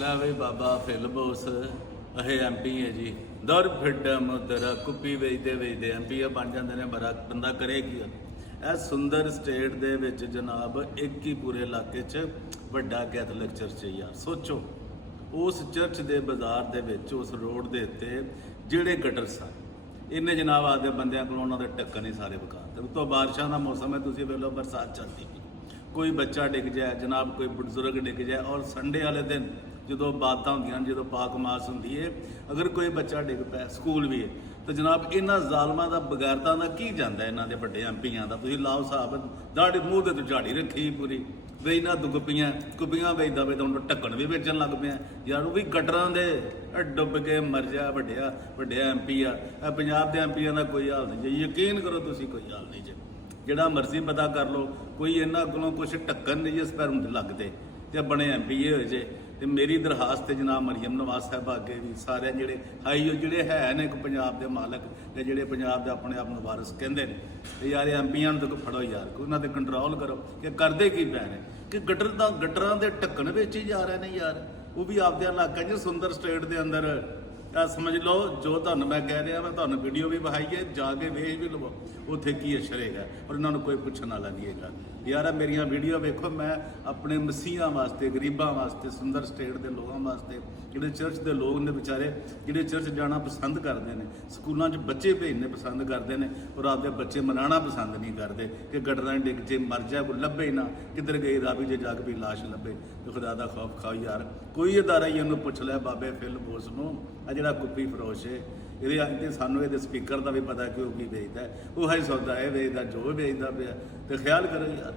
ਲੈ ਬਈ ਬਾਬਾ ਫਿਲ ਬੋਸ ਇਹ ਐਮਪੀ ਹੈ ਜੀ। ਦਰ ਫਿੱਡਾ ਮੁਦਰਾ ਕੁੱਪੀ ਵੇਚਦੇ ਵੇਚਦੇ ਐਮਪੀ ਬਣ ਜਾਂਦੇ ਨੇ। ਬੜਾ ਬੰਦਾ ਕਰੇ ਕੀ ਆ। ਇਹ ਸੁੰਦਰ ਸਟੇਟ ਦੇ ਵਿੱਚ ਜਨਾਬ ਇੱਕ ਹੀ ਪੂਰੇ ਇਲਾਕੇ 'ਚ ਵੱਡਾ ਕੈਥੋਲਿਕ ਚਰਚ ਹੈ ਯਾਰ। ਸੋਚੋ ਉਸ ਚਰਚ ਦੇ ਬਾਜ਼ਾਰ ਦੇ ਵਿੱਚ ਉਸ ਰੋਡ ਦੇ ਉੱਤੇ ਜਿਹੜੇ ਗਟਰ ਸਨ ਇਹਨੇ ਜਨਾਬ ਆਦੇ ਬੰਦਿਆਂ ਕੋਲ ਉਹਨਾਂ ਦੇ ਟੱਕਰ ਨਹੀਂ ਸਾਰੇ ਵਿਕਾ ਤੇ ਉਤੋਂ ਬਾਰਿਸ਼ਾਂ ਦਾ ਮੌਸਮ ਹੈ। ਤੁਸੀਂ ਵੇਖ ਲਓ ਬਰਸਾਤ ਚੱਲਦੀ ਪਈ, ਕੋਈ ਬੱਚਾ ਡਿੱਗ ਜਾਏ ਜਨਾਬ, ਕੋਈ ਬਜ਼ੁਰਗ ਡਿੱਗ ਜਾਏ। ਔਰ ਸੰਡੇ ਵਾਲੇ ਦਿਨ ਜਦੋਂ ਬਾਤਾਂ ਹੁੰਦੀਆਂ ਜਦੋਂ ਪਾਕ ਮਾਸ ਹੁੰਦੀ ਹੈ, ਅਗਰ ਕੋਈ ਬੱਚਾ ਡਿੱਗ ਪਿਆ ਸਕੂਲ ਵੀ ਹੈ ਤਾਂ ਜਨਾਬ ਇਹਨਾਂ ਜ਼ਾਲਮਾਂ ਦਾ ਬਗੈਰਤਾਂ ਦਾ ਕੀ ਜਾਂਦਾ ਇਹਨਾਂ ਦੇ ਵੱਡੇ ਐਮਪੀਆਂ ਦਾ। ਤੁਸੀਂ ਲਾਓ ਸਾਹਿਬ ਦਾੜੀ ਮੂੰਹ ਦੇ ਤੋਂ ਝਾੜੀ ਰੱਖੀ ਪੂਰੀ ਵੇ ਇਹਨਾਂ ਦੁੱਗਪੀਆਂ ਕੁੱਪੀਆਂ ਵੇਚਦਾ ਵੇ ਤਾਂ ਹੁਣ ਢੱਕਣ ਵੀ ਵੇਚਣ ਲੱਗ ਪਿਆ ਯਾਰ। ਉਹ ਵੀ ਗਟਰਾਂ ਦੇ ਡੁੱਬ ਕੇ ਮਰ ਜਾ ਵੱਡੇ ਐਮਪੀ ਆ। ਇਹ ਪੰਜਾਬ ਦੇ ਐਮਪੀਆਂ ਦਾ ਕੋਈ ਹਾਲ ਨਹੀਂ ਜੀ, ਯਕੀਨ ਕਰੋ ਤੁਸੀਂ, ਕੋਈ ਹਾਲ ਨਹੀਂ ਜੀ। ਜਿਹੜਾ ਮਰਜ਼ੀ ਪਤਾ ਕਰ ਲਓ, ਕੋਈ ਇਹਨਾਂ ਕੋਲੋਂ ਕੁਛ ਢੱਕਣ ਨਹੀਂ ਜੀ ਪੈਰ ਹੁੰਦੇ ਲੱਗਦੇ ਤੇ ਬਣੇ ਐਮਪੀ ਹੋਏ ਜੇ। ਤੇ ਮੇਰੀ ਦਰਖਾਸਤ ਹੈ ਜਨਾਬ ਮਰੀਮ ਨਵਾਜ਼ ਸਾਹਿਬ ਅੱਗੇ ਵੀ ਸਾਰਿਆਂ ਜਿਹੜੇ ਹਾਈਓ ਜਿਹੜੇ ਹੈ ਨੇ ਇੱਕ ਪੰਜਾਬ ਦੇ ਮਾਲਕ ਤੇ ਜਿਹੜੇ ਪੰਜਾਬ ਦੇ ਆਪਣੇ ਆਪ ਨੂੰ ਵਾਰਿਸ ਕਹਿੰਦੇ ਨੇ ਤੇ ਯਾਰ ਐਮਪੀਆਂ ਨੂੰ ਤਾਂ ਫੜੋ ਯਾਰ, ਕੋਈ ਉਹਨਾਂ ਤੇ ਕੰਟਰੋਲ ਕਰੋ ਕਿ ਕਰਦੇ ਕੀ ਪਏ ਨੇ ਕਿ ਗਟਰਾਂ ਦੇ ਢੱਕਣ ਵਿੱਚ ਹੀ ਜਾ ਰਹੇ ਨੇ ਯਾਰ। ਉਹ ਵੀ ਆਪਦੇ ਇਲਾਕੇ 'ਚ ਸੁੰਦਰ ਸਟੇਟ ਦੇ ਅੰਦਰ। ਤਾਂ ਸਮਝ ਲਓ ਜੋ ਤੁਹਾਨੂੰ ਮੈਂ ਕਹਿ ਰਿਹਾ, ਮੈਂ ਤੁਹਾਨੂੰ ਵੀਡੀਓ ਵੀ ਵਿਖਾਈਏ, ਜਾ ਕੇ ਵੇਖ ਵੀ ਲਵੋ ਉੱਥੇ ਕੀ ਅਸਰ ਹੈਗਾ। ਔਰ ਇਹਨਾਂ ਨੂੰ ਕੋਈ ਪੁੱਛਣ ਵਾਲਾ ਨਹੀਂ ਹੈਗਾ ਯਾਰ। ਮੇਰੀਆਂ ਵੀਡੀਓ ਵੇਖੋ, ਮੈਂ ਆਪਣੇ ਮਸੀਹਾਂ ਵਾਸਤੇ, ਗਰੀਬਾਂ ਵਾਸਤੇ, ਸੁੰਦਰ ਸਟੇਟ ਦੇ ਲੋਕਾਂ ਵਾਸਤੇ, ਜਿਹੜੇ ਚਰਚ ਦੇ ਲੋਕ ਨੇ ਵਿਚਾਰੇ, ਜਿਹੜੇ ਚਰਚ ਜਾਣਾ ਪਸੰਦ ਕਰਦੇ ਨੇ, ਸਕੂਲਾਂ 'ਚ ਬੱਚੇ ਭੇਜਣੇ ਪਸੰਦ ਕਰਦੇ ਨੇ ਔਰ ਆਪਦੇ ਬੱਚੇ ਮਨਾਉਣਾ ਪਸੰਦ ਨਹੀਂ ਕਰਦੇ ਕਿ ਗਟਰਾਂ 'ਚ ਡਿੱਗ ਜੇ ਮਰ ਜਾ, ਕੋਈ ਲੱਭੇ ਹੀ ਨਾ ਕਿੱਧਰ ਗਈ ਰਾਵੀ ਜੇ ਜੱਗ ਵੀ ਲਾਸ਼ ਲੱਭੇ ਤੇ ਖੁਦਾ ਦਾ ਖੌਫ ਖਾਓ ਯਾਰ। ਕੋਈ ਅਦਾਰਾ ਹੀ ਇਹਨੂੰ ਪੁੱਛ ਲਿਆ ਬਾਬੇ ਫਿਲ ਬੋਸ ਨੂੰ, ਆ ਜਿਹੜਾ ਕੁੱਪੀ ਫਰੋਸ਼ ਹੈ ਇਹਦੇ ਅੱਜ ਸਾਨੂੰ ਇਹਦੇ ਸਪੀਕਰ ਦਾ ਵੀ ਪਤਾ ਕਿ ਉਹ ਕੀ ਵੇਚਦਾ। ਉਹ ਹੈ ਸੌਦਾ ਇਹ ਵੇਚਦਾ ਜੋ ਵੇਚਦਾ ਪਿਆ। ਤੇ ਖਿਆਲ ਕਰੋ ਯਾਰ।